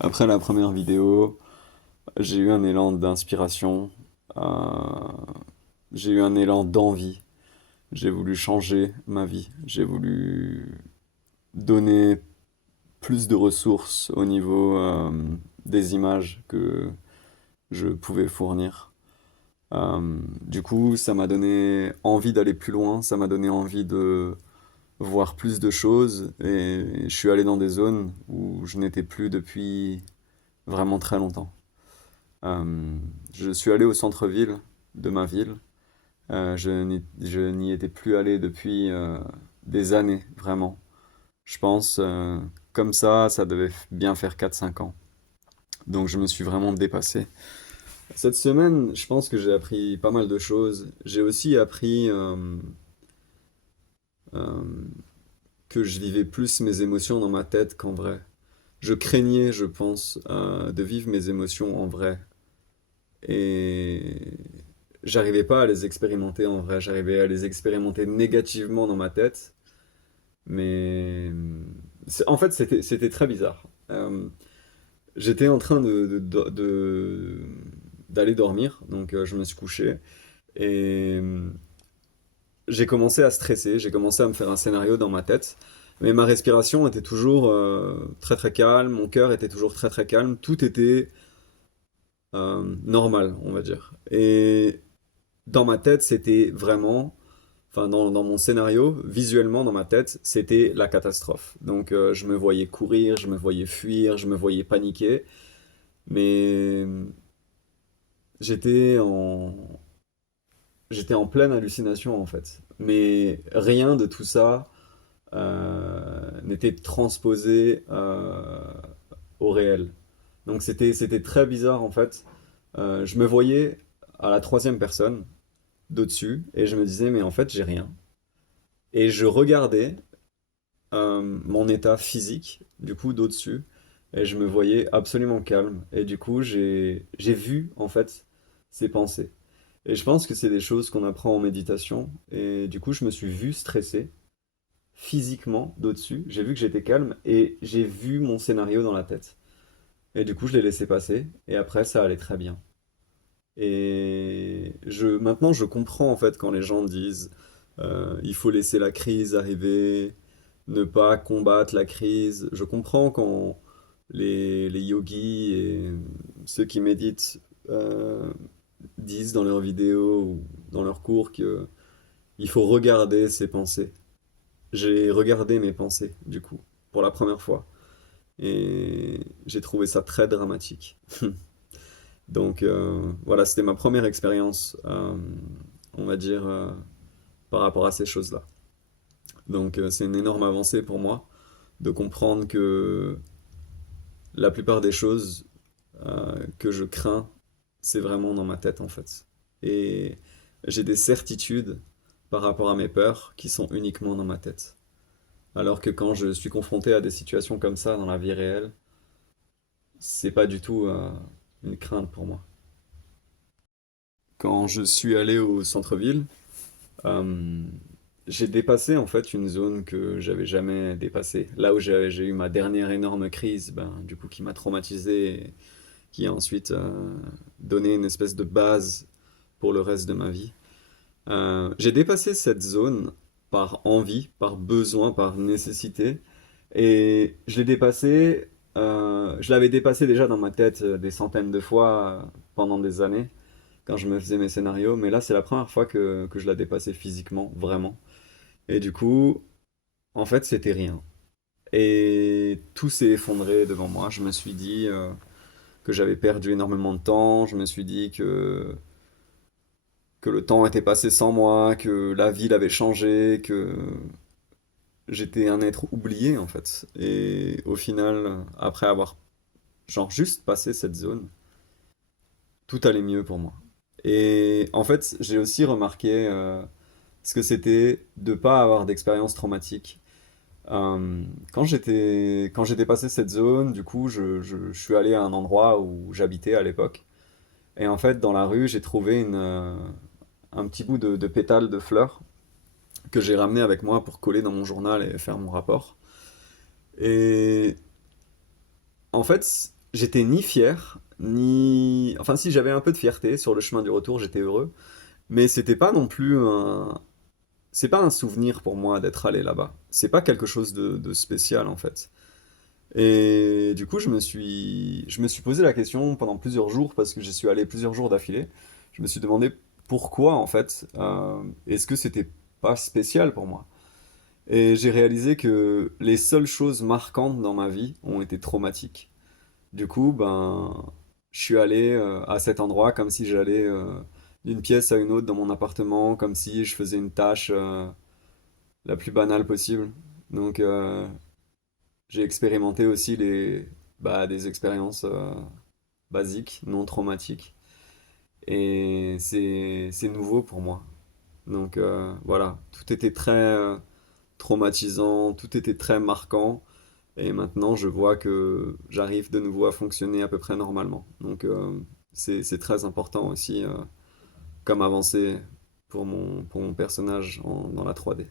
Après la première vidéo, j'ai eu un élan d'inspiration, euh, j'ai eu un élan d'envie. J'ai voulu changer ma vie. J'ai voulu donner plus de ressources au niveau des images que je pouvais fournir. Du coup, ça m'a donné envie d'aller plus loin, ça m'a donné envie de voir plus de choses et je suis allé dans des zones où je n'étais plus depuis vraiment très longtemps. Je suis allé au centre-ville de ma ville. Je n'y étais plus allé depuis des années, vraiment. Je pense, comme ça devait bien faire 4 5 ans. Donc je me suis vraiment dépassé. Cette semaine, je pense que j'ai appris pas mal de choses. J'ai aussi appris euh, que je vivais plus mes émotions dans ma tête qu'en vrai. Je craignais, je pense, de vivre mes émotions en vrai. Et j'arrivais pas à les expérimenter en vrai. J'arrivais à les expérimenter négativement dans ma tête. Mais en fait, c'était très bizarre. J'étais en train d'aller dormir, donc je me suis couché et j'ai commencé à stresser, j'ai commencé à me faire un scénario dans ma tête, mais ma respiration était toujours très très calme, mon cœur était toujours très très calme, tout était normal, on va dire. Et dans ma tête, c'était vraiment, enfin dans mon scénario, visuellement dans ma tête, c'était la catastrophe. Donc je me voyais courir, je me voyais fuir, je me voyais paniquer, mais j'étais en, j'étais en pleine hallucination en fait. Mais rien de tout ça n'était transposé au réel. Donc c'était très bizarre en fait. Je me voyais à la troisième personne d'au-dessus et je me disais mais en fait j'ai rien. Et je regardais mon état physique du coup d'au-dessus et je me voyais absolument calme. Et du coup j'ai vu en fait ces pensées. Et je pense que c'est des choses qu'on apprend en méditation. Et du coup, je me suis vu stressé physiquement d'au-dessus. J'ai vu que j'étais calme et j'ai vu mon scénario dans la tête. Et du coup, je l'ai laissé passer. Et après, ça allait très bien. Et maintenant, je comprends en fait quand les gens disent il faut laisser la crise arriver, ne pas combattre la crise. Je comprends quand les yogis et ceux qui méditent disent dans leurs vidéos ou dans leurs cours que il faut regarder ses pensées. J'ai regardé mes pensées, du coup, pour la première fois. Et j'ai trouvé ça très dramatique. Donc voilà, c'était ma première expérience, on va dire, par rapport à ces choses-là. Donc c'est une énorme avancée pour moi de comprendre que la plupart des choses que je crains, c'est vraiment dans ma tête en fait. Et j'ai des certitudes par rapport à mes peurs qui sont uniquement dans ma tête. Alors que quand je suis confronté à des situations comme ça dans la vie réelle, c'est pas du tout une crainte pour moi. Quand je suis allé au centre-ville, euh, j'ai dépassé en fait une zone que j'avais jamais dépassée. Là où j'ai eu ma dernière énorme crise, ben, du coup qui m'a traumatisé et qui a ensuite donné une espèce de base pour le reste de ma vie. J'ai dépassé cette zone par envie, par besoin, par nécessité. Et je l'avais dépassé déjà dans ma tête des centaines de fois pendant des années, quand je me faisais mes scénarios. Mais là, c'est la première fois que je la dépassais physiquement, vraiment. Et du coup, en fait, c'était rien. Et tout s'est effondré devant moi. Je me suis dit que j'avais perdu énormément de temps. Je me suis dit que le temps était passé sans moi, que la ville avait changé, que j'étais un être oublié en fait. Et au final, après avoir genre juste passé cette zone, tout allait mieux pour moi. Et en fait, j'ai aussi remarqué ce que c'était de pas avoir d'expérience traumatique. Quand j'ai dépassé cette zone, du coup, je suis allé à un endroit où j'habitais à l'époque. Et en fait, dans la rue, j'ai trouvé un petit bout de pétale de fleurs que j'ai ramené avec moi pour coller dans mon journal et faire mon rapport. Et en fait, j'étais ni fier, ni... Enfin si, j'avais un peu de fierté sur le chemin du retour, j'étais heureux. Mais c'était pas non plus un... C'est pas un souvenir pour moi d'être allé là-bas. C'est pas quelque chose de spécial en fait. Et du coup, je me suis posé la question pendant plusieurs jours, parce que j'y suis allé plusieurs jours d'affilée. Je me suis demandé pourquoi, en fait, est-ce que c'était pas spécial pour moi? Et j'ai réalisé que les seules choses marquantes dans ma vie ont été traumatiques. Du coup, ben, je suis allé à cet endroit comme si j'allais d'une pièce à une autre dans mon appartement, comme si je faisais une tâche la plus banale possible. Donc, j'ai expérimenté aussi des expériences basiques, non traumatiques. Et c'est nouveau pour moi. Donc voilà, tout était très traumatisant, tout était très marquant. Et maintenant, je vois que j'arrive de nouveau à fonctionner à peu près normalement. Donc c'est très important aussi comme avancée pour mon personnage dans la 3D.